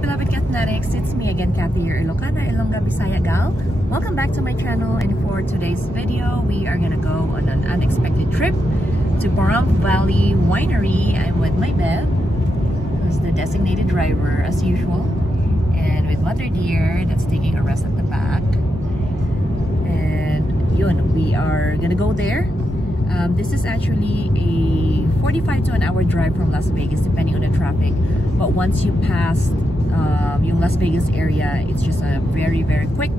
beloved Cathnetics, it's me again, Cathy, your Ilocana, Ilongga, Bisaya gal. Welcome back to my channel, and for today's video, we are gonna go on an unexpected trip to Pahrump Valley Winery. I'm with my Bev, who's the designated driver as usual, and with Mother Dear, that's taking a rest at the back. And yun, we are gonna go there. This is actually a 45 to an hour drive from Las Vegas, depending on the traffic. But once you pass yung Las Vegas area, it's just a very quick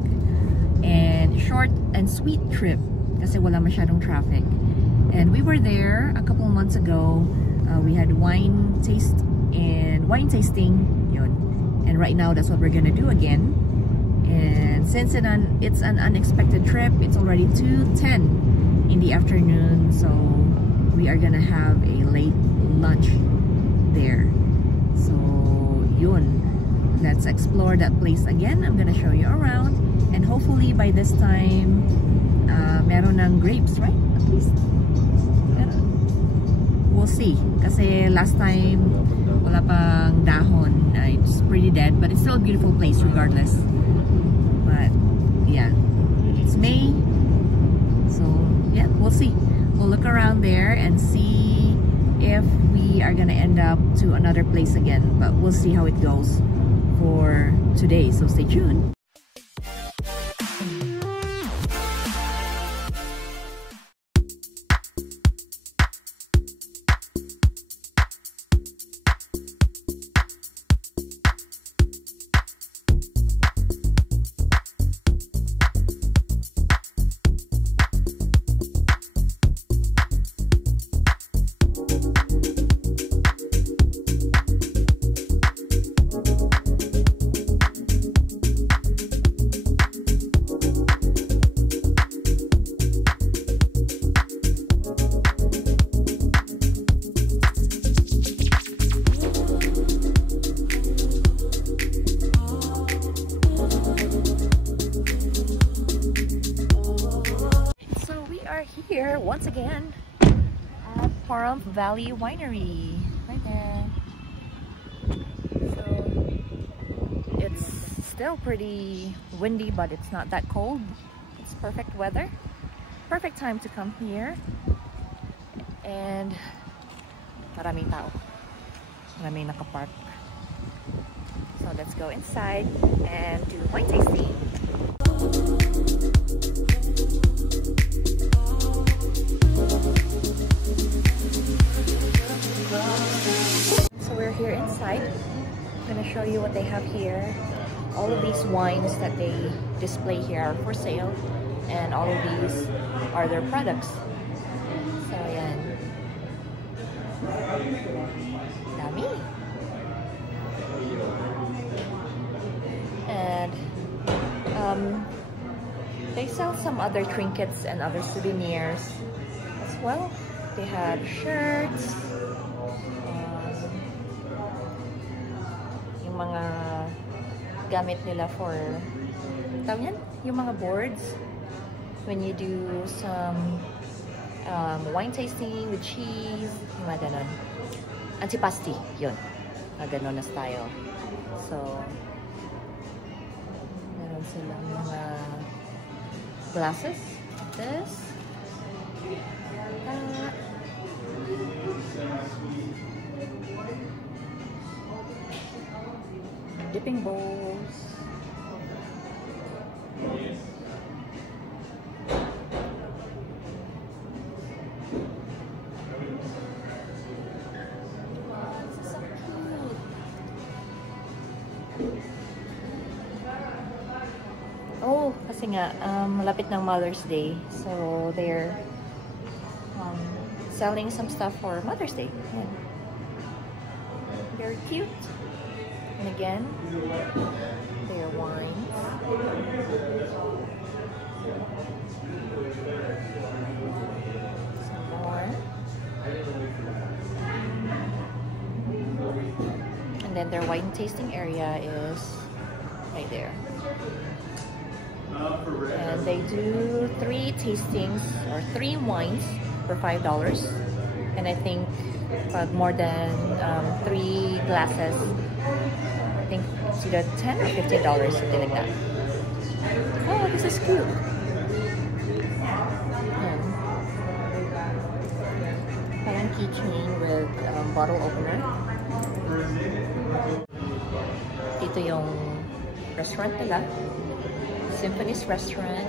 and short and sweet trip kasi wala masyadong traffic. And we were there a couple months ago. We had wine tasting, yun. And right now that's what we're gonna do again. And since it's an unexpected trip, it's already 2:10 in the afternoon, so we are gonna have a late lunch there. So yun, let's explore that place again. I'm gonna show you around, and hopefully by this time meron ng grapes, right? At least we'll see, kasi last time wala pang dahon. It's pretty dead, but it's still a beautiful place regardless. But yeah, it's May, so yeah, we'll see. We'll look around there and see if we are gonna end up to another place again, but we'll see how it goes for today, so stay tuned. Here once again at Pahrump Valley Winery, right there. So it's still pretty windy, but it's not that cold. It's perfect weather, perfect time to come here, and maraming tao, maraming nakapark. So let's go inside and do wine tasting. So we're here inside. I'm gonna show you what they have here. All of these wines that they display here are for sale, and all of these are their products. So yan. Dami. And they sell some other trinkets and other souvenirs as well. They have shirts, yung mga gamit nila for, tawag yan? Yung mga boards when you do some wine tasting with cheese, yung mga ganon. Antipasti, yun. Mga ganon na style. So, meron silang mga glasses. This. Dipping bowls. This is so cute. Oh, kasi nga malapit ng Mother's Day, so they're selling some stuff for Mother's Day. Yeah. Very cute. And again, their wines. Some more. And then their wine tasting area is right there. And they do 3 tastings or 3 wines for $5. And I think more than 3 glasses, I think It's either $10 or $15, something like that. Oh, this is cute. Parang keychain with bottle opener. Ito yung restaurant nila. Symphony's restaurant.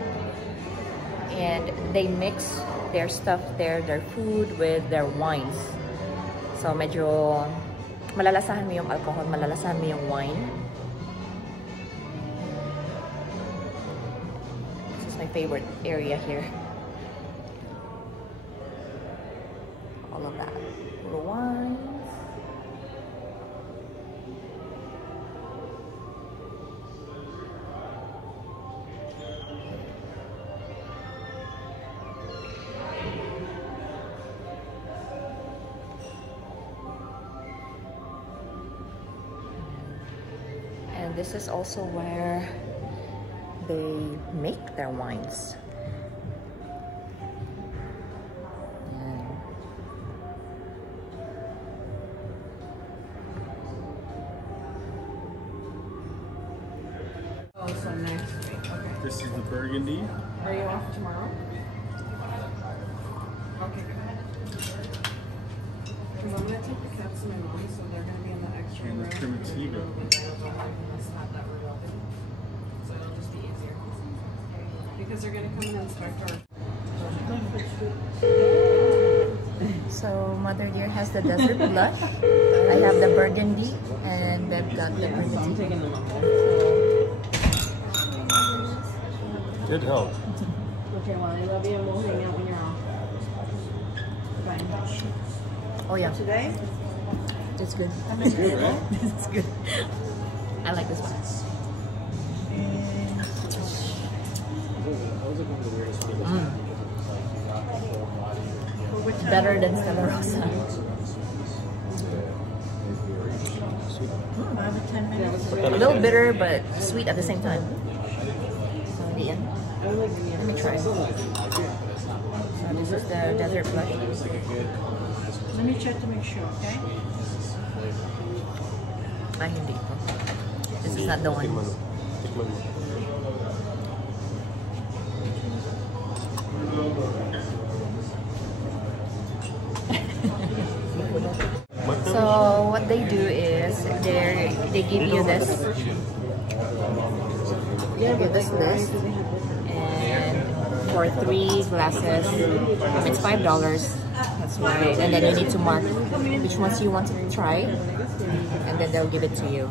And they mix their stuff there, their food with their wines. So medyo malalasahan mo yung alcohol, malalasahan mo yung wine. This is my favorite area here. All of that. The wine. And this is also where they make their wines. Oh, so next week. Okay. This is the Burgundy. Are you off tomorrow? Okay, go ahead. Because I'm going to take the cats to my mom, so they're going to be in the extra And room. the Primitivo. It's not that rebuilding, so it'll just be easier. Because they're going to come and inspect our... So Mother Dear has the desert blush. I have the burgundy, and Bev got the So I'm burgundy. taking them up. Good help. Okay, well, I love you and we'll hang out when you're off. Bye. Oh yeah, Today? it's good. It's good, right? It's good. I like this one. Better than Stella Rosa. 5 to 10 minutes. A little bitter, but sweet at the same time. So in the end, let me try. So this is the desert blush. Let me check to make sure, okay? Ay, hindi ko. This is not the one. Tikman mo. Tikman mo. So what they do is they give you this. They give you this list, and for 3 glasses, it's $5. That's right. And then you need to mark which ones you want to try, and then they'll give it to you.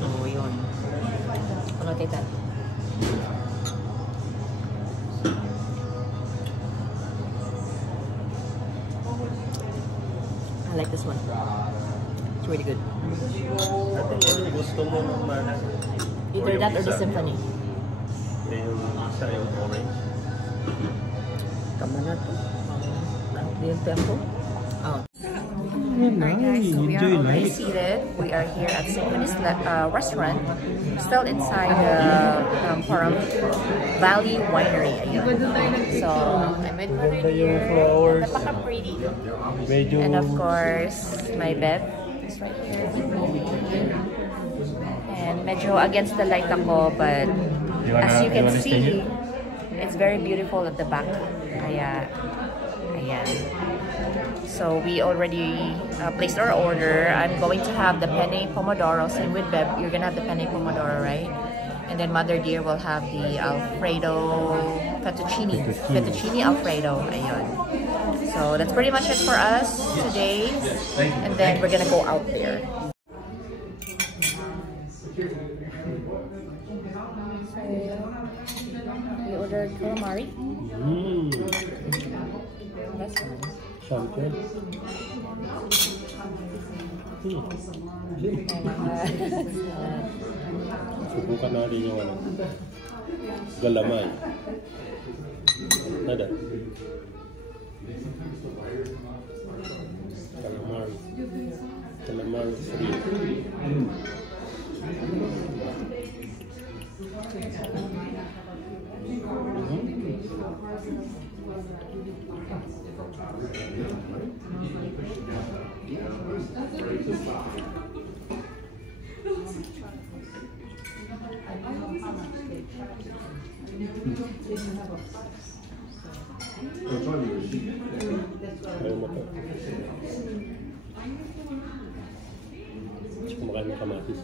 So yun. Ano tita? I like this one. It's really good. Gusto mo naman. Either that or the Symphony. Yung isa yung orange. Tama na to. Yung tempo. Oh. Alright guys, so we are already seated. We are here at Symphony's restaurant. Still inside the Pahrump Valley Winery. Ayun. So, I'm with Mother Dear. Napaka-pretty. And of course, my bed is right here. And medyo against the light ako, but as you can see, it's very beautiful at the back. Kaya, ayan. So we already placed our order. I'm going to have the penne pomodoro. Same with Beb. You're gonna have the penne pomodoro, right? And then Mother Dear will have the Alfredo fettuccine Alfredo. Ayun. So that's pretty much it for us today. And then we're gonna go out there. We ordered calamari. That's nice. Champion. Subukan natin yung ano. Galamay. Nada. Calamari. Calamari free. Ayaw mo to. Gusto kumakain ng kamatis.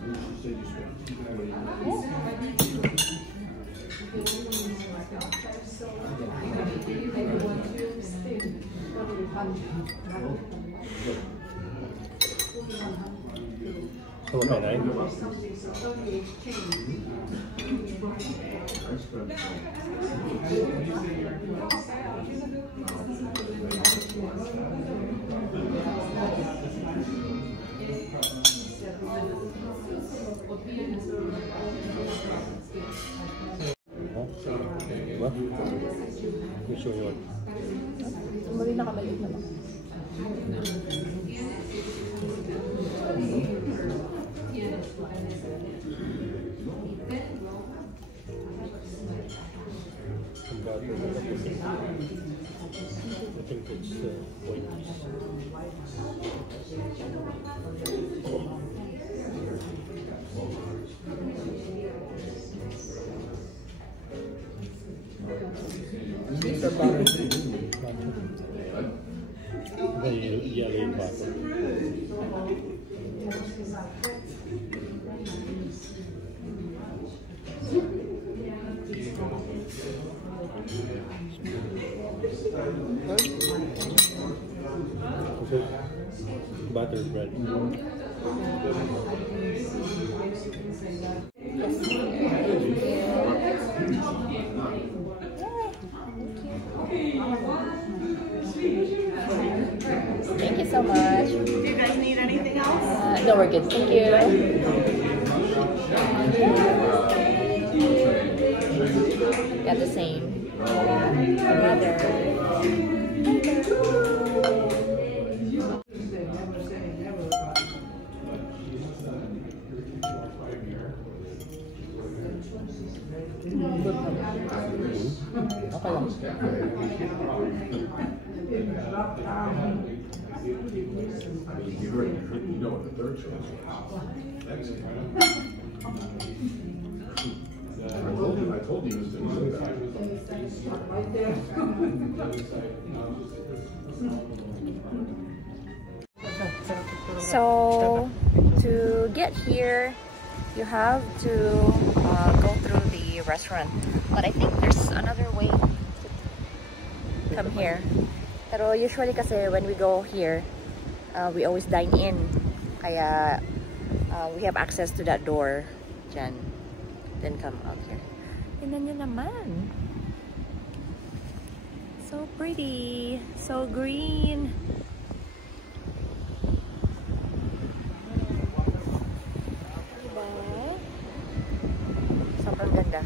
Gusto mo kain? Diba? Which one you want? Mali na kamalik naman. I think it's white. The yellow bottle. Buttered bread. Thank you so much. Do you guys need anything else? No, we're good. Thank you. Got the same. Another. Okay lang. You know what the third choice was. I told you he was going to do that. So, to get here, you have to go through the restaurant. But I think there's another way to come here. Pero usually kasi when we go here, we always dine in. Kaya we have access to that door. Dyan. Then come out here. Tingnan nyo naman. So pretty. So green. Diba? Sobrang ganda.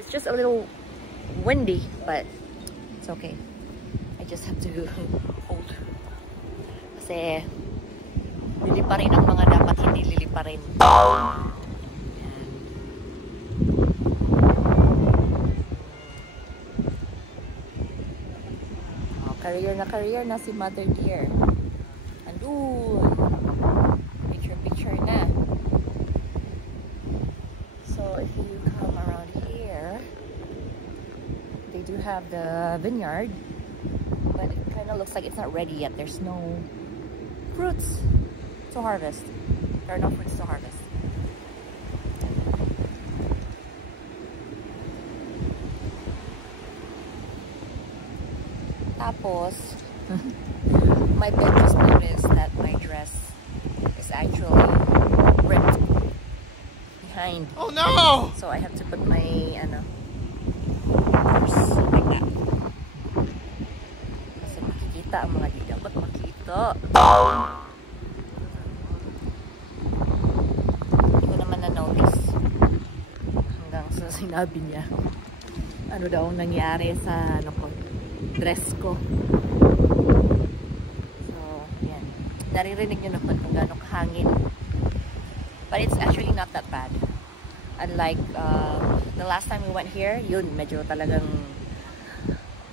It's just a little windy, but it's okay. I just have to hold. Kasi liliparin ang mga dapat hindi liliparin. Career na si Mother Dear. Andun. Picture na. So if you come around here, they do have the vineyard, but it kind of looks like it's not ready yet. There's no fruits to harvest. There are no fruits to harvest. Tapos, my bed just noticed that my dress is actually ripped behind. Oh no! So I have to put my purse like that. Kasi makikita ang mga di dapat makita. Hindi ko naman na-notice hanggang sa sinabi niya. Ano daw ang nangyari sa dress ko. So, yan. Naririnig nyo naman kung gano'ng kahangin. But it's actually not that bad. Unlike the last time we went here, yun, medyo talagang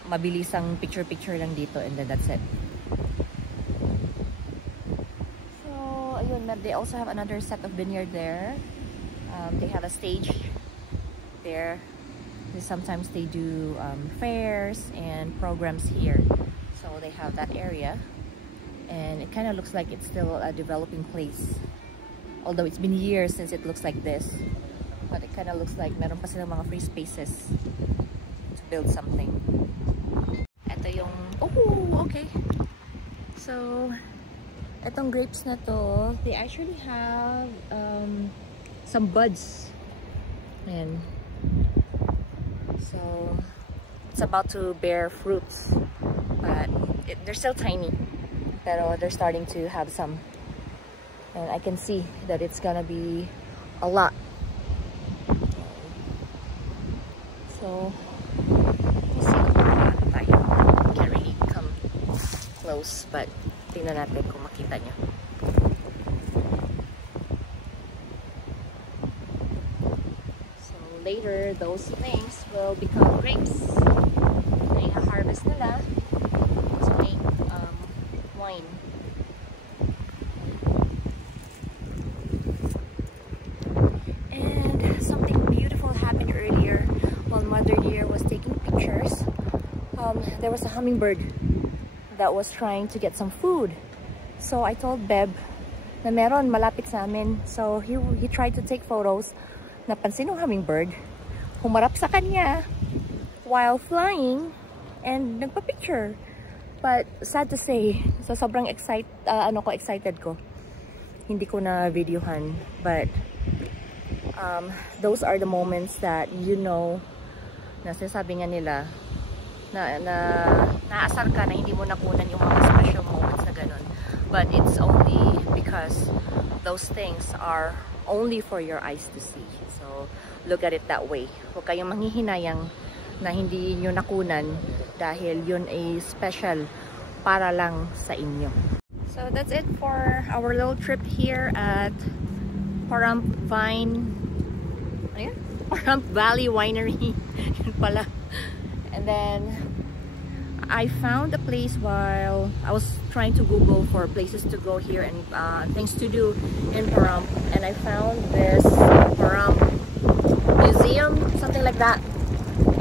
mabilisang picture-picture lang dito and then that's it. So, ayun, they also have another set of vineyard there. They have a stage there Sometimes they do fairs and programs here. So they have that area. And it kind of looks like it's still a developing place. Although it's been years since it looks like this. But it kind of looks like meron pa silang mga free spaces to build something. Ito yung... Oh, okay. So, itong grapes na to, they actually have some buds. Ayan. So, it's about to bear fruits. But they're still tiny. Pero they're starting to have some. And I can see that it's gonna be a lot. So, let's see. Can't really come close, but tingnan natin kung makita nyo. So later, those things will become grapes. Na i-harvest nila to make wine. And something beautiful happened earlier while Mother Deer was taking pictures. There was a hummingbird that was trying to get some food. So I told Beb na meron malapit sa amin. So he tried to take photos. Napansin ng hummingbird, humarap sa kanya while flying and nagpa-picture. But sad to say, so sobrang excited ko. Hindi ko na videohan, but those are the moments that you know na sinasabi nga nila na naasar ka na hindi mo nakunan yung mga special moments na ganun. But it's only because those things are only for your eyes to see. So look at it that way. Huwag kayong manghihinayang na hindi nyo nakunan dahil yun ay special para lang sa inyo. So that's it for our little trip here at Pahrump Valley Winery. Yun pala. And then I found a place while I was trying to Google for places to go here and things to do in Pahrump, and I found this Pahrump museum, something like that,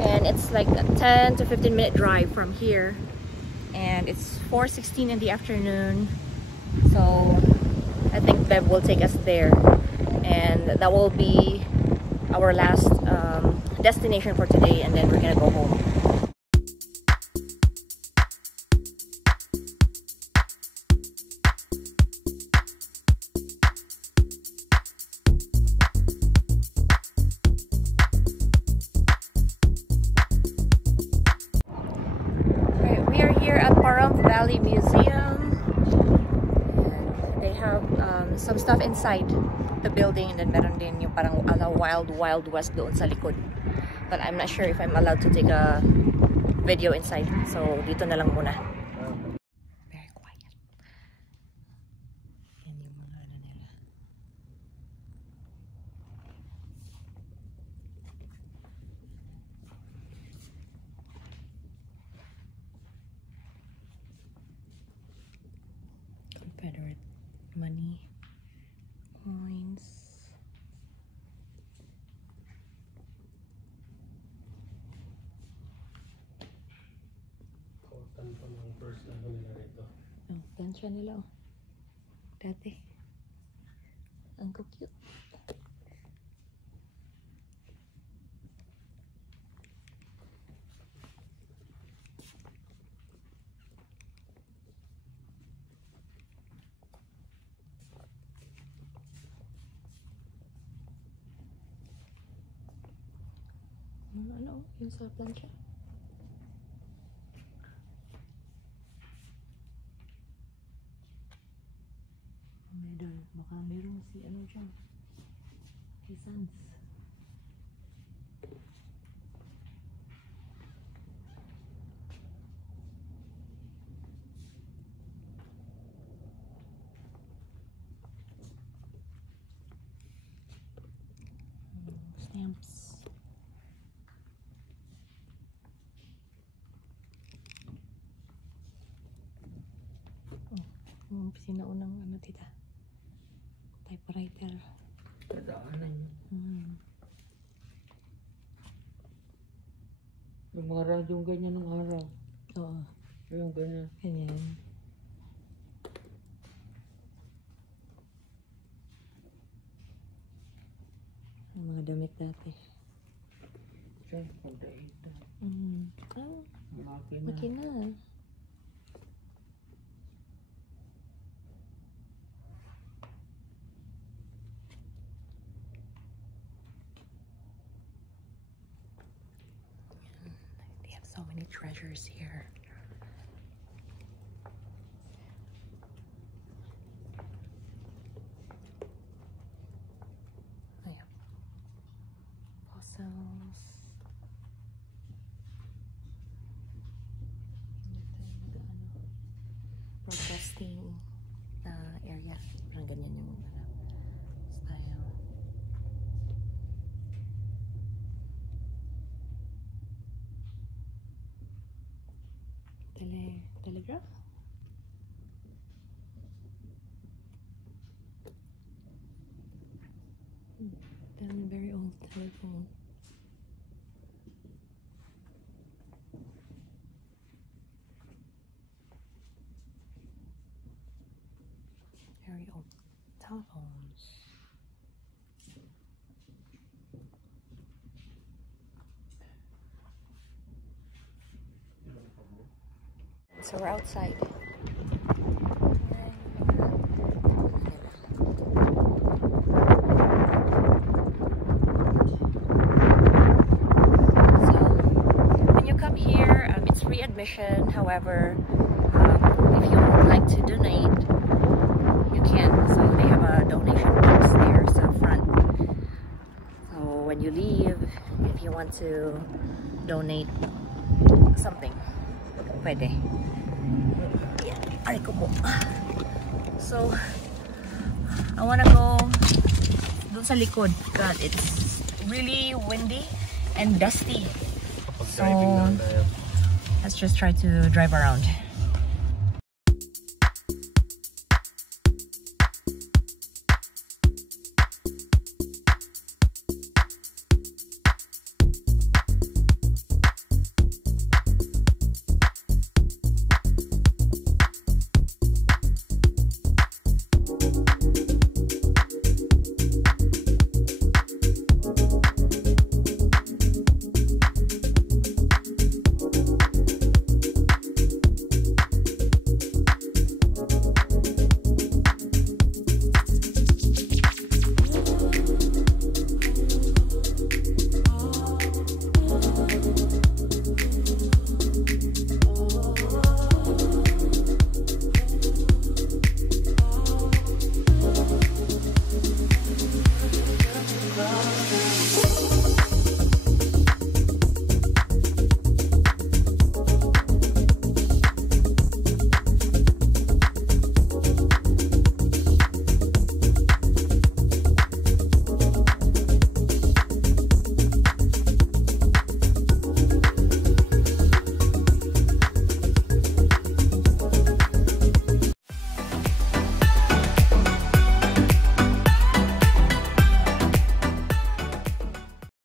and it's like a 10 to 15 minute drive from here, and it's 4:16 in the afternoon. So I think Bev will take us there, and that will be our last destination for today, and then we're gonna go home. We are here at Pahrump Valley Museum, and they have some stuff inside the building, and then meron din yung parang wild west doon sa likod. But I'm not sure if I'm allowed to take a video inside, so dito na lang muna. Very quiet. Yan yung mga ano nila. Confederate money, coins. First ano nila rito. Oh, plancha nila oh. Dati. Ang cute. Ano? Yung sa plancha? Baka meron si ano dyan. Si Sans. Stamps. Oh, sinaunang ano tita. Typewriter. Tadaanan yun. Yung mga radyong ganyan ng araw. Oo. Yung ganyan. Ganyan. Ang mga damit dati. Siya, pagdaita. Ah, Makina. makina. They have so many treasures here. Ayan. Fossils. Broadcasting area. Parang ganyan yung style. Telegraph? Very old telephone. Very old telephones. So we're outside. So when you come here, it's free admission. However, if you would like to donate, you can. So they have a donation box there sa front. So when you leave, if you want to donate something, pwede. Ay ko po. So I wanna go dun sa likod. God, it's really windy and dusty. So let's just try to drive around.